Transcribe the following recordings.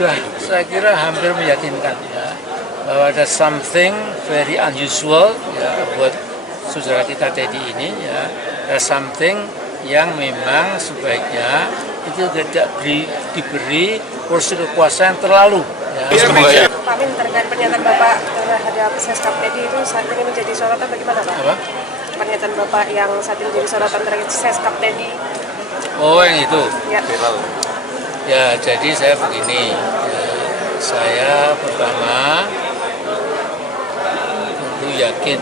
sudah saya kira hampir meyakinkan ya, bahwa ada something very unusual ya buat saudara kita Teddy ini ya, ada something yang memang sebaiknya itu tidak diberi porsi kekuasaan terlalu. Ya. Pak Amin, terkait pernyataan Bapak terhadap Seskap Teddy itu saat ini menjadi sorotan bagaimana Pak? Apa? Pernyataan Bapak yang saat ini menjadi sorotan terkait Seskap Teddy. Oh, yang itu. Ya. Ya, jadi saya begini. Ya, saya pertama tentu yakin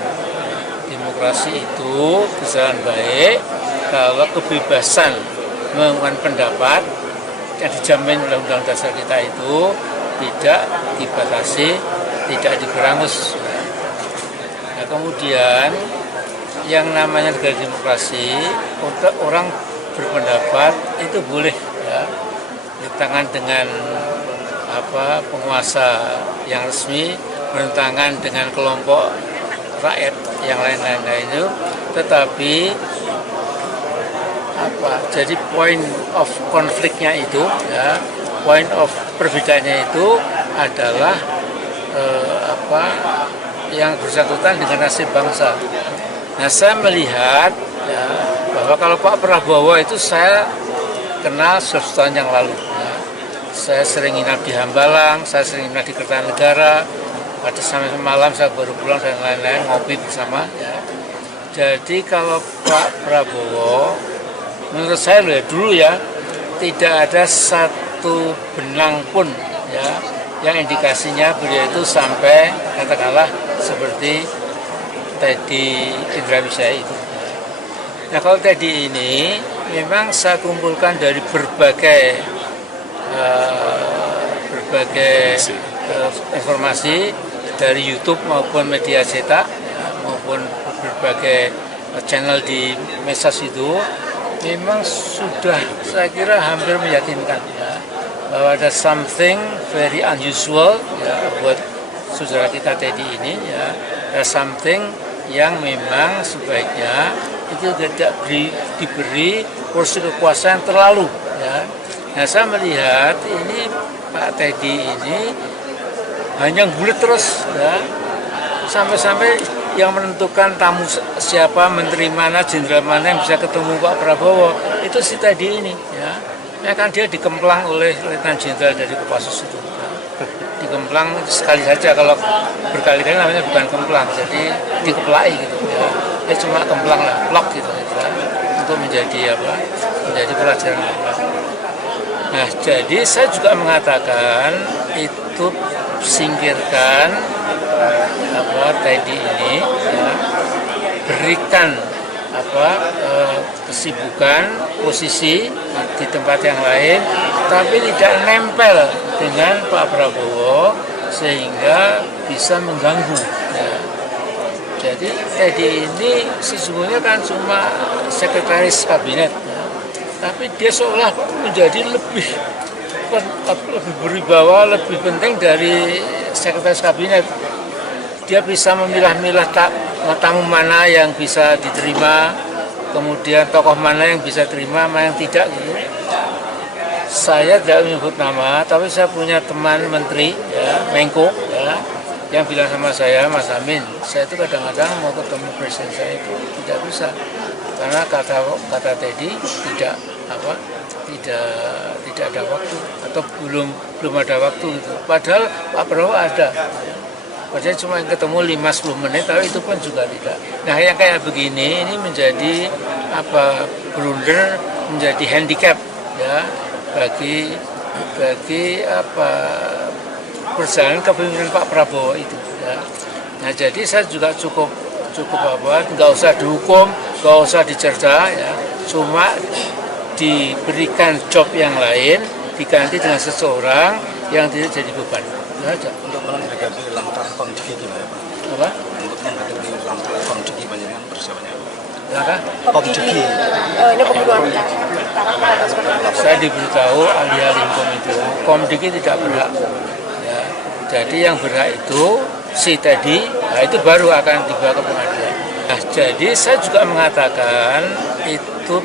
demokrasi itu berjalan baik kalau kebebasan mengungkapkan pendapat yang dijamin oleh Undang-Undang Dasar kita itu tidak dibatasi, tidak diberangus. Nah, kemudian yang namanya negara demokrasi, untuk orang berpendapat itu boleh ya, bertentangan dengan penguasa yang resmi, bertentangan dengan kelompok rakyat yang lain-lain itu, tetapi jadi point of konfliknya itu ya, point of perbedaannya itu adalah yang bersangkutan dengan nasib bangsa. Nah, saya melihat ya, bahwa kalau Pak Prabowo itu saya kenal 11 tahun yang lalu ya. Saya sering nginap di Hambalang, saya sering nginap di Kertanegara, pada sampai malam saya baru pulang dan lain-lain, ngopi bersama ya. Jadi kalau Pak Prabowo, menurut saya dulu ya, tidak ada satu benang pun ya yang indikasinya beliau itu sampai katakanlah seperti Teddy Indrawisaya itu. Nah, kalau Teddy ini memang saya kumpulkan dari berbagai informasi dari YouTube maupun media cetak ya, maupun berbagai channel di medsos itu, memang sudah saya kira hampir meyakinkan ya, bahwa ada something very unusual ya buat saudara kita Teddy ini ya, ada something yang memang sebaiknya itu tidak diberi porsi kekuasaan terlalu ya. Nah, saya melihat ini Pak Teddy ini hanya bulat terus ya, sampai-sampai yang menentukan tamu siapa, menteri mana, jenderal mana yang bisa ketemu Pak Prabowo itu si Teddy ini ya kan dia dikemplang oleh Letnan Jenderal dari Kopassus itu ya. Dikemplang sekali saja, kalau berkali-kali namanya bukan kemplang, jadi dikeplai gitu ya. Cuma kemplang lah, blok gitu ya, untuk menjadi menjadi pelajaran. Nah, jadi saya juga mengatakan itu singkirkan Teddy ini ya, berikan kesibukan, posisi di tempat yang lain, tapi tidak nempel dengan Pak Prabowo sehingga bisa mengganggu ya. Jadi Teddy ini sesungguhnya kan cuma sekretaris kabinet ya, tapi dia seolah menjadi lebih berwibawa, lebih penting dari sekretaris kabinet. Dia bisa memilah-milah tamu mana yang bisa diterima, kemudian tokoh mana yang bisa terima, mana yang tidak gitu. Saya tidak menyebut nama, tapi saya punya teman menteri ya, Menko ya, yang bilang sama saya, Mas Amin, saya itu kadang-kadang mau ketemu presiden saya itu tidak bisa karena kata Teddy tidak ada waktu atau belum ada waktu gitu. Padahal Pak Prabowo ada. Padahal cuma ketemu 5-10 menit, tapi itu pun juga tidak. Nah, yang kayak begini ini menjadi blunder, menjadi handicap ya bagi perjalanan kepemimpinan Pak Prabowo itu ya. Nah, jadi saya juga cukup nggak usah dihukum, nggak usah dicerca ya, cuma diberikan job yang lain, diganti dengan seseorang yang tidak jadi beban. Aja. Untuk menghadapi langkah Komdiki gimana Pak? Apa? Untuk menghadapi langkah Komdiki banyak persiapannya. Langkah? Komdiki. Ini pembunuhan. Saya diberitahu ahli-ahli hukum itu Komdiki tidak berhak. Ya. Jadi yang berhak itu si Teddy, nah itu baru akan dibawa ke pengadilan. Nah, jadi saya juga mengatakan itu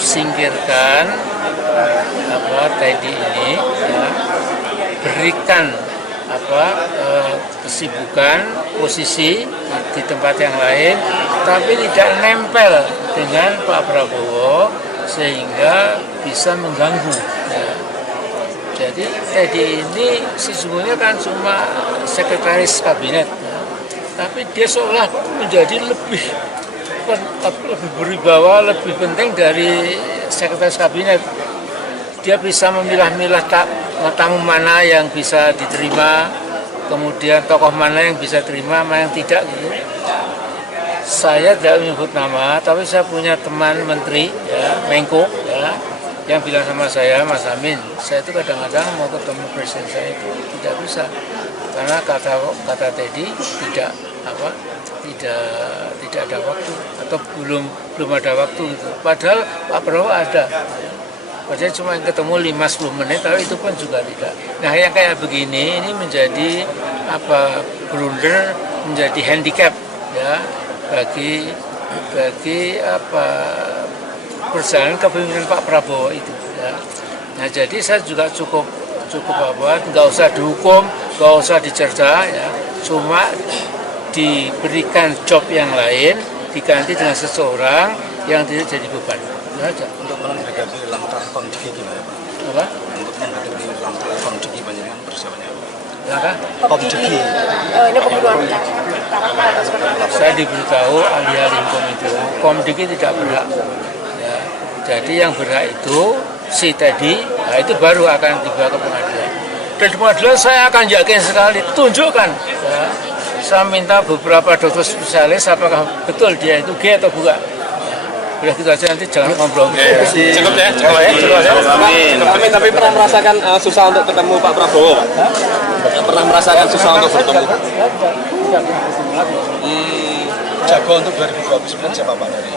singkirkan Teddy ini ya, diberikan kesibukan, posisi di tempat yang lain, tapi tidak nempel dengan Pak Prabowo sehingga bisa mengganggu. Ya. Jadi Teddy ini sesungguhnya kan cuma sekretaris kabinet, ya. Tapi dia seolah menjadi lebih berwibawa, lebih penting dari sekretaris kabinet. Dia bisa memilah-milah tamu mana yang bisa diterima, kemudian tokoh mana yang bisa terima, mana yang tidak gitu. Saya tidak menyebut nama, tapi saya punya teman menteri, ya, Menko, ya, yang bilang sama saya, Mas Amin, saya itu kadang-kadang mau ketemu presiden saya itu tidak bisa, karena kata Teddy tidak ada waktu atau belum ada waktu gitu. Padahal Pak Prabowo ada. Padahal cuma ketemu 5-10 menit, tapi itu pun juga tidak. Nah, yang kayak begini ini menjadi blunder, menjadi handicap, ya, bagi perjalanan kepemimpinan Pak Prabowo itu. Ya. Nah, jadi saya juga cukup nggak usah dihukum, nggak usah dicerca, ya, cuma diberikan job yang lain, diganti dengan seseorang yang tidak jadi beban. Aja. Untuk menghadapi langkah Komdiki gimana Pak? Apa? Untuk menghadapi langkah Komdiki panjenengan persiapannya apa? Langkah? Komdiki. Ini pembunuhan karakter atau seperti apa? Saya diberitahu ahli-ahli hukum itu Komdiki tidak berhak. Ya. Jadi yang berhak itu si Teddy, nah itu baru akan dibawa ke pengadilan. Dan di pengadilan saya akan yakin sekali, tunjukkan. Ya. Saya minta beberapa dokter spesialis apakah betul dia itu gay atau bukan. Udah gitu aja, nanti jangan ngobrol. Cukup ya. Tapi pernah merasakan susah untuk ketemu Pak Prabowo, Pak? Pernah merasakan susah untuk bertemu? Jago untuk 2029 siapa Pak dari?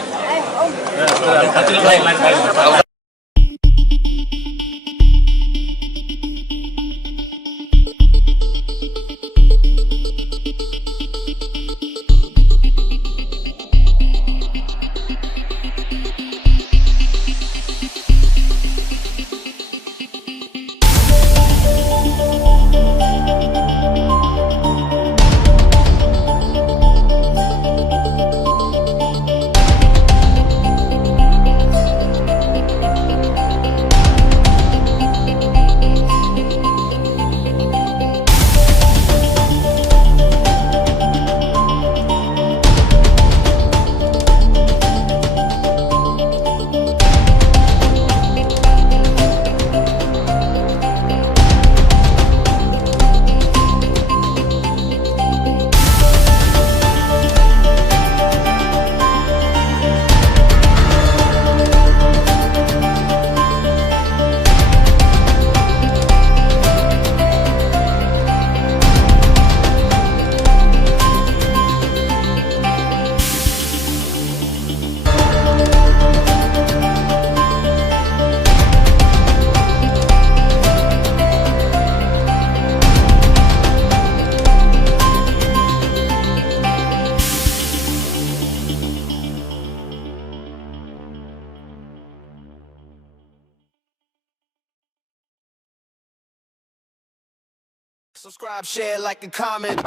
Subscribe, share, like, and comment.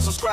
Subscribe.